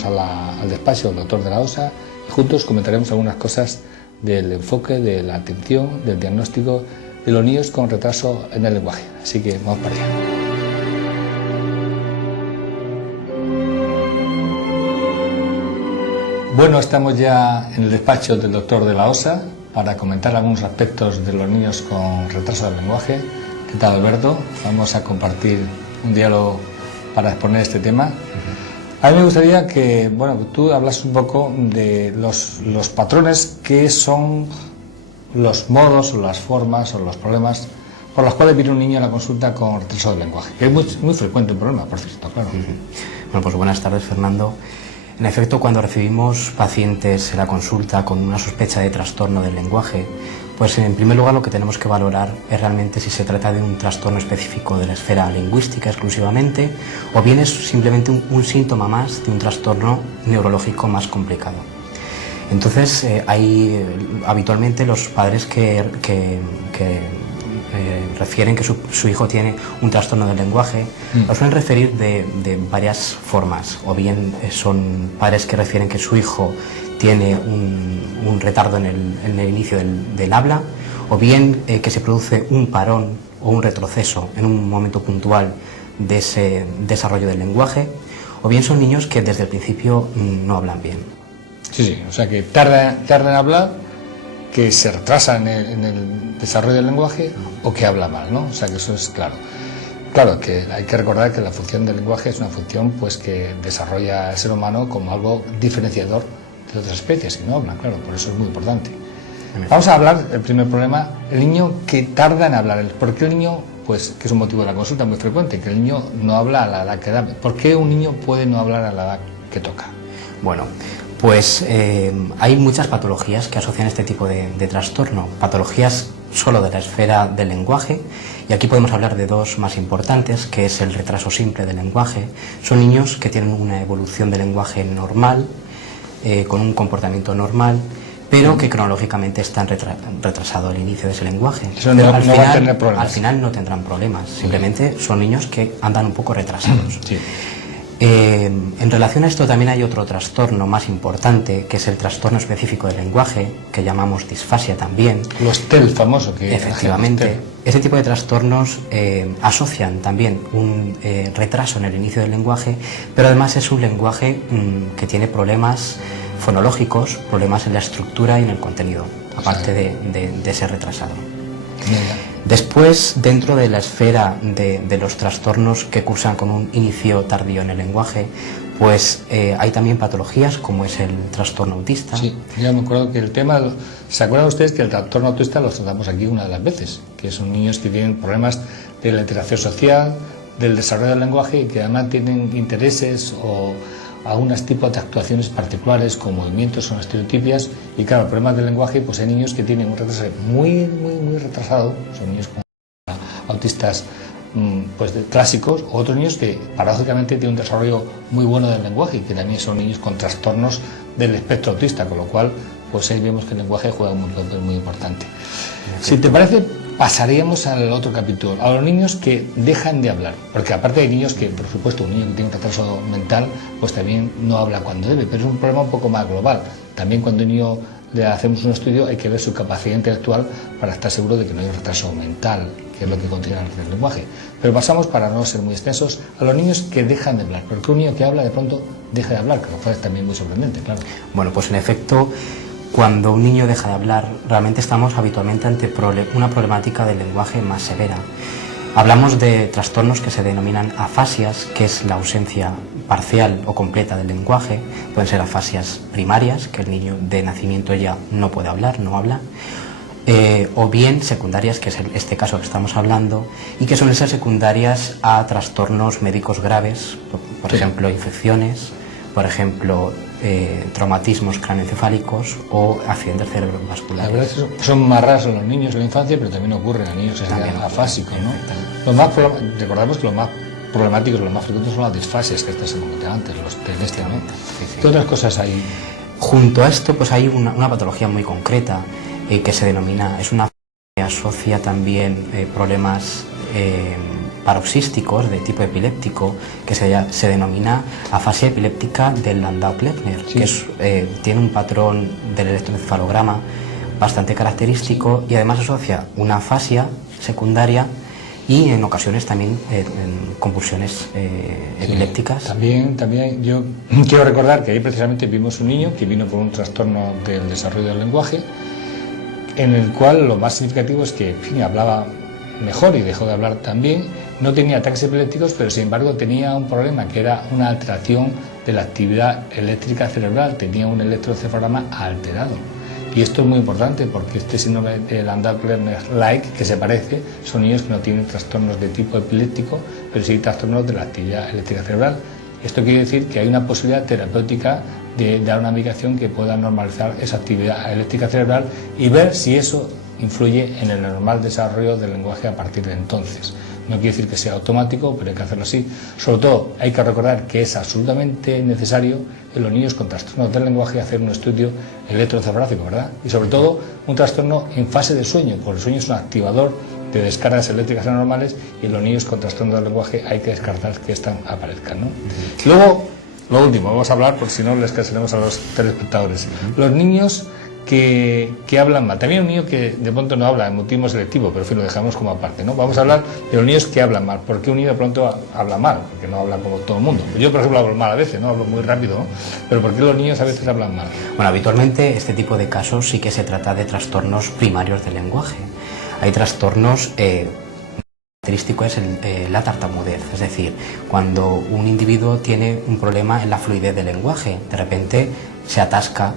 iremos al despacho del doctor de la OSA y juntos comentaremos algunas cosas del enfoque, de la atención, del diagnóstico de los niños con retraso en el lenguaje. Así que vamos para allá. Bueno, estamos ya en el despacho del doctor de la OSA para comentar algunos aspectos de los niños con retraso del lenguaje. ¿Qué tal, Alberto? Vamos a compartir un diálogo para exponer este tema. A mí me gustaría que, tú hablas un poco de los patrones, que son los modos o las formas o los problemas por los cuales viene un niño a la consulta con retraso del lenguaje, que es muy frecuente un problema, por cierto, claro. Bueno, pues buenas tardes, Fernando. En efecto, cuando recibimos pacientes en la consulta con una sospecha de trastorno del lenguaje, pues en primer lugar lo que tenemos que valorar es realmente si se trata de un trastorno específico de la esfera lingüística exclusivamente o bien es simplemente un síntoma más de un trastorno neurológico más complicado. Entonces, hay habitualmente los padres que refieren que su hijo tiene un trastorno del lenguaje, lo suelen referir de varias formas, o bien son padres que refieren que su hijo tiene un retardo en el inicio del habla, o bien que se produce un parón o un retroceso en un momento puntual de ese desarrollo del lenguaje, o bien son niños que desde el principio no hablan bien. Sí, o sea que tarda en hablar, que se retrasa en el desarrollo del lenguaje o que habla mal, ¿no? O sea que eso es claro. Claro, que hay que recordar que la función del lenguaje es una función pues que desarrolla el ser humano como algo diferenciador de otras especies que no hablan, claro, por eso es muy importante. Vamos a hablar del primer problema, el niño que tarda en hablar. ¿Por qué el niño, pues que es un motivo de la consulta muy frecuente, que el niño no habla a la edad que da? ¿Por qué un niño puede no hablar a la edad que toca? Bueno, pues hay muchas patologías que asocian este tipo de trastorno, patologías solo de la esfera del lenguaje, y aquí podemos hablar de dos más importantes, que es el retraso simple del lenguaje. Son niños que tienen una evolución del lenguaje normal, con un comportamiento normal, pero que cronológicamente están retrasados al inicio de ese lenguaje. Eso no va a tener problemas. Al final no tendrán problemas, simplemente son niños que andan un poco retrasados. Sí. En relación a esto también hay otro trastorno más importante, que es el trastorno específico del lenguaje, que llamamos disfasia también. Los TEL famoso que efectivamente, ese tipo de trastornos asocian también un retraso en el inicio del lenguaje, pero además es un lenguaje que tiene problemas fonológicos, problemas en la estructura y en el contenido, aparte de ser retrasado. Después, dentro de la esfera de los trastornos que cursan con un inicio tardío en el lenguaje, pues hay también patologías como es el trastorno autista. Sí, yo me acuerdo que el tema, ¿se acuerdan ustedes que el trastorno autista lo tratamos aquí una de las veces? Que son niños que tienen problemas de la interacción social, del desarrollo del lenguaje y que además tienen intereses o algunos tipos de actuaciones particulares con movimientos o estereotipias, y claro, problemas del lenguaje, pues hay niños que tienen un retraso muy retrasado, son niños con autistas pues clásicos, o otros niños que paradójicamente tienen un desarrollo muy bueno del lenguaje y que también son niños con trastornos del espectro autista, con lo cual pues ahí vemos que el lenguaje juega un papel muy importante. Si te parece, pasaríamos al otro capítulo, a los niños que dejan de hablar, porque aparte hay niños que, por supuesto, un niño que tiene un retraso mental, pues también no habla cuando debe, pero es un problema un poco más global. También cuando un niño le hacemos un estudio hay que ver su capacidad intelectual para estar seguro de que no hay un retraso mental, que es lo que contiene el lenguaje. Pero pasamos, para no ser muy extensos, a los niños que dejan de hablar, porque un niño que habla de pronto deja de hablar, que lo cual es también muy sorprendente, claro. Bueno, pues en efecto, cuando un niño deja de hablar, realmente estamos habitualmente ante una problemática del lenguaje más severa. Hablamos de trastornos que se denominan afasias, que es la ausencia parcial o completa del lenguaje. Pueden ser afasias primarias, que el niño de nacimiento ya no puede hablar, no habla, o bien secundarias, que es este caso que estamos hablando, y que suelen ser secundarias a trastornos médicos graves, por ejemplo, infecciones, por ejemplo, traumatismos craneoencefálicos o accidentes cerebrovasculares. La verdad es que son más raros en los niños en la infancia, pero también ocurren a niños afásicos, ¿no? Recordamos que los más problemáticos, los más frecuentes son las disfasias, que estas se comentaban antes, los TEL, ¿no? ¿Qué otras cosas hay? Junto a esto, pues hay una patología muy concreta que se denomina, es una que asocia también problemas paroxísticos de tipo epiléptico, que se denomina afasia epiléptica del Landau-Kleffner, sí. que tiene un patrón del electroencefalograma bastante característico y además asocia una afasia secundaria y en ocasiones también en convulsiones epilépticas. También yo quiero recordar que ahí precisamente vimos un niño que vino con un trastorno del desarrollo del lenguaje, en el cual lo más significativo es que, en fin, hablaba mejor y dejó de hablar también, no tenía ataques epilépticos, pero sin embargo tenía un problema que era una alteración de la actividad eléctrica cerebral, tenía un electroencefalograma alterado. Y esto es muy importante porque este síndrome de Landau-Kleffner-like, que se parece, son niños que no tienen trastornos de tipo epiléptico, pero sí trastornos de la actividad eléctrica cerebral. Esto quiere decir que hay una posibilidad terapéutica de dar una medicación que pueda normalizar esa actividad eléctrica cerebral y ver si eso influye en el normal desarrollo del lenguaje a partir de entonces. No quiere decir que sea automático, pero hay que hacerlo así. Sobre todo, hay que recordar que es absolutamente necesario en los niños con trastornos del lenguaje hacer un estudio electroencefalográfico, ¿verdad? Y sobre todo, un trastorno en fase de sueño, porque el sueño es un activador de descargas eléctricas anormales y en los niños con trastornos del lenguaje hay que descartar que estas aparezcan, ¿no? Luego, lo último, vamos a hablar, porque si no les cansaremos a los telespectadores. Los niños que hablan mal. También un niño que de pronto no habla en mutismo selectivo, pero en fin, lo dejamos como aparte, ¿no? Vamos a hablar de los niños que hablan mal. ¿Por qué un niño de pronto habla mal? Porque no habla como todo el mundo. Yo, por ejemplo, hablo mal a veces, ¿no? Hablo muy rápido, ¿no? Pero ¿por qué los niños a veces hablan mal? Bueno, habitualmente este tipo de casos sí que se trata de trastornos primarios del lenguaje. Hay trastornos característico es la tartamudez, es decir, cuando un individuo tiene un problema en la fluidez del lenguaje, de repente se atasca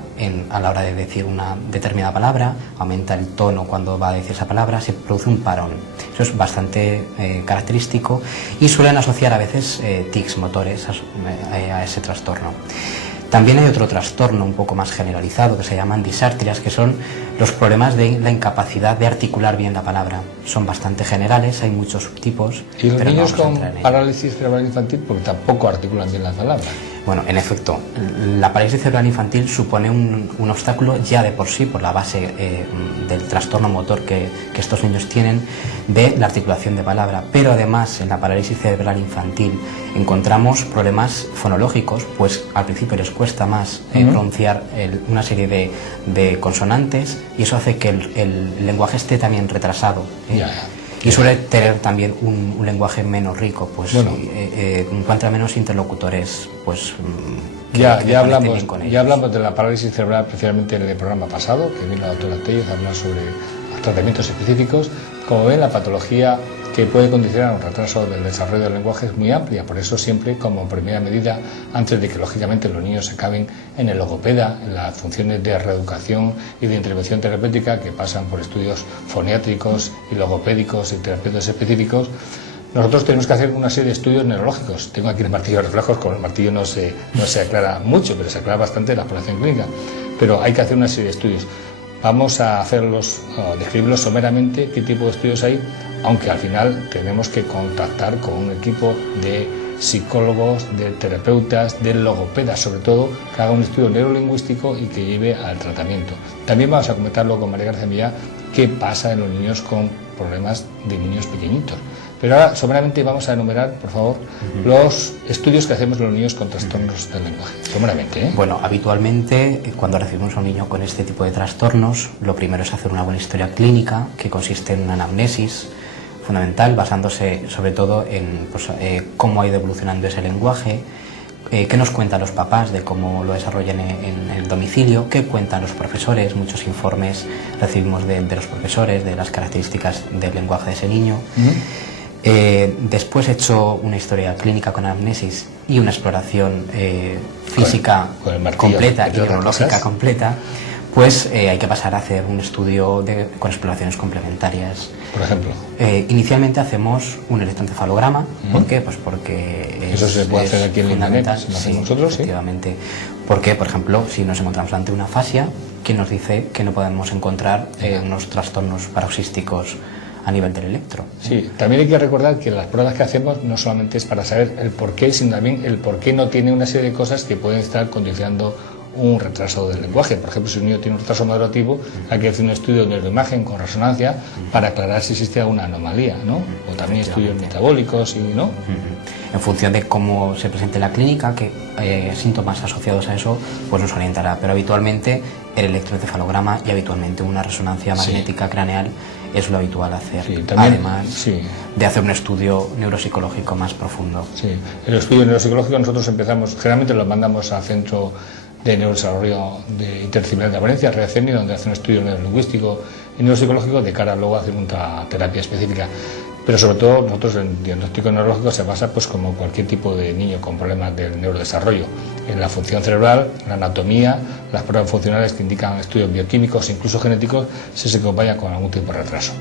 a la hora de decir una determinada palabra, aumenta el tono cuando va a decir esa palabra, se produce un parón. Eso es bastante característico y suelen asociar a veces tics motores a ese trastorno. También hay otro trastorno un poco más generalizado que se llaman disártrias, que son los problemas de la incapacidad de articular bien la palabra. Son bastante generales, hay muchos subtipos. ¿Y los niños con parálisis cerebral infantil porque tampoco articulan bien las palabras? Bueno, en efecto, la parálisis cerebral infantil supone un obstáculo ya de por sí, por la base del trastorno motor que estos niños tienen, de la articulación de palabra. Pero además, en la parálisis cerebral infantil encontramos problemas fonológicos, pues al principio les cuesta más pronunciar una serie de consonantes y eso hace que el lenguaje esté también retrasado. Y suele tener también un lenguaje menos rico, pues bueno, encuentra menos interlocutores, pues ya hablamos de la parálisis cerebral precisamente en el programa pasado, que vino la doctora Tellez a hablar sobre los tratamientos específicos. Como ven, la patología que puede condicionar un retraso del desarrollo del lenguaje es muy amplia, por eso siempre como primera medida, antes de que lógicamente los niños acaben en el logopeda, en las funciones de reeducación y de intervención terapéutica que pasan por estudios foniátricos y logopédicos y terapeutas específicos, nosotros tenemos que hacer una serie de estudios neurológicos. Tengo aquí el martillo de reflejos, con el martillo no se aclara mucho, pero se aclara bastante la exploración clínica, pero hay que hacer una serie de estudios. Vamos a describirlos someramente, qué tipo de estudios hay, aunque al final tenemos que contactar con un equipo de psicólogos, de terapeutas, de logopedas, sobre todo, que haga un estudio neurolingüístico y que lleve al tratamiento. También vamos a comentarlo con María García Millán, qué pasa en los niños con problemas de niños pequeñitos. Pero ahora, someramente, vamos a enumerar, por favor, los estudios que hacemos los niños con trastornos del lenguaje. Someramente, ¿eh? Bueno, habitualmente, cuando recibimos a un niño con este tipo de trastornos, lo primero es hacer una buena historia clínica, que consiste en una anamnesis fundamental, basándose sobre todo en cómo ha ido evolucionando ese lenguaje, qué nos cuentan los papás de cómo lo desarrollan en el domicilio, qué cuentan los profesores, muchos informes recibimos de los profesores, de las características del lenguaje de ese niño. Después he hecho una historia clínica con anamnesis y una exploración física completa y neurológica completa, pues hay que pasar a hacer un estudio con exploraciones complementarias. Por ejemplo, inicialmente hacemos un electroencefalograma. ¿Por qué? Pues porque eso se puede hacer aquí en Internet, si lo hacemos nosotros, efectivamente. Porque, por ejemplo, si nos encontramos ante una afasia, que nos dice que no podemos encontrar unos trastornos paroxísticos a nivel del electro. Sí, también hay que recordar que las pruebas que hacemos no solamente es para saber el por qué, sino también el por qué no tiene una serie de cosas que pueden estar condicionando un retraso del lenguaje. Por ejemplo, si un niño tiene un retraso madurativo, hay que hacer un estudio de neuroimagen con resonancia para aclarar si existe alguna anomalía, ¿no? O también estudios metabólicos, ¿no? En función de cómo se presente la clínica, qué síntomas asociados a eso, pues nos orientará. Pero habitualmente el electroencefalograma y habitualmente una resonancia magnética craneal es lo habitual hacer, además de hacer un estudio neuropsicológico más profundo. Sí, el estudio neuropsicológico nosotros empezamos, generalmente lo mandamos al Centro de Neurodesarrollo Interdisciplinar de Valencia, RECENI, donde hace un estudio neurolingüístico y neuropsicológico de cara luego a hacer una terapia específica. Pero sobre todo nosotros el diagnóstico neurológico se basa pues como cualquier tipo de niño con problemas del neurodesarrollo, en la función cerebral, la anatomía, las pruebas funcionales que indican estudios bioquímicos, incluso genéticos, si se acompaña con algún tipo de retraso.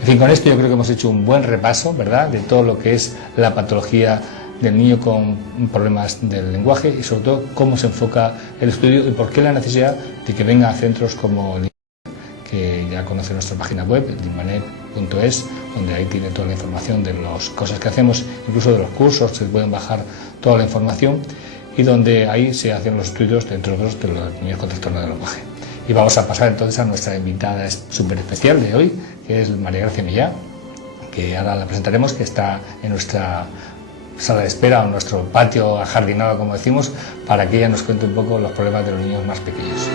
En fin, con esto yo creo que hemos hecho un buen repaso, ¿verdad?, de todo lo que es la patología del niño con problemas del lenguaje y sobre todo cómo se enfoca el estudio y por qué la necesidad de que venga a centros como el que ya conoce nuestra página web, linmanet.es, donde ahí tiene toda la información de las cosas que hacemos, incluso de los cursos, se pueden bajar toda la información y donde ahí se hacen los estudios, entre otros, de los niños con trastorno del lenguaje. Y vamos a pasar entonces a nuestra invitada súper especial de hoy, que es María Gracia Millá, que ahora la presentaremos, que está en nuestra sala de espera o en nuestro patio ajardinado, como decimos, para que ella nos cuente un poco los problemas de los niños más pequeños.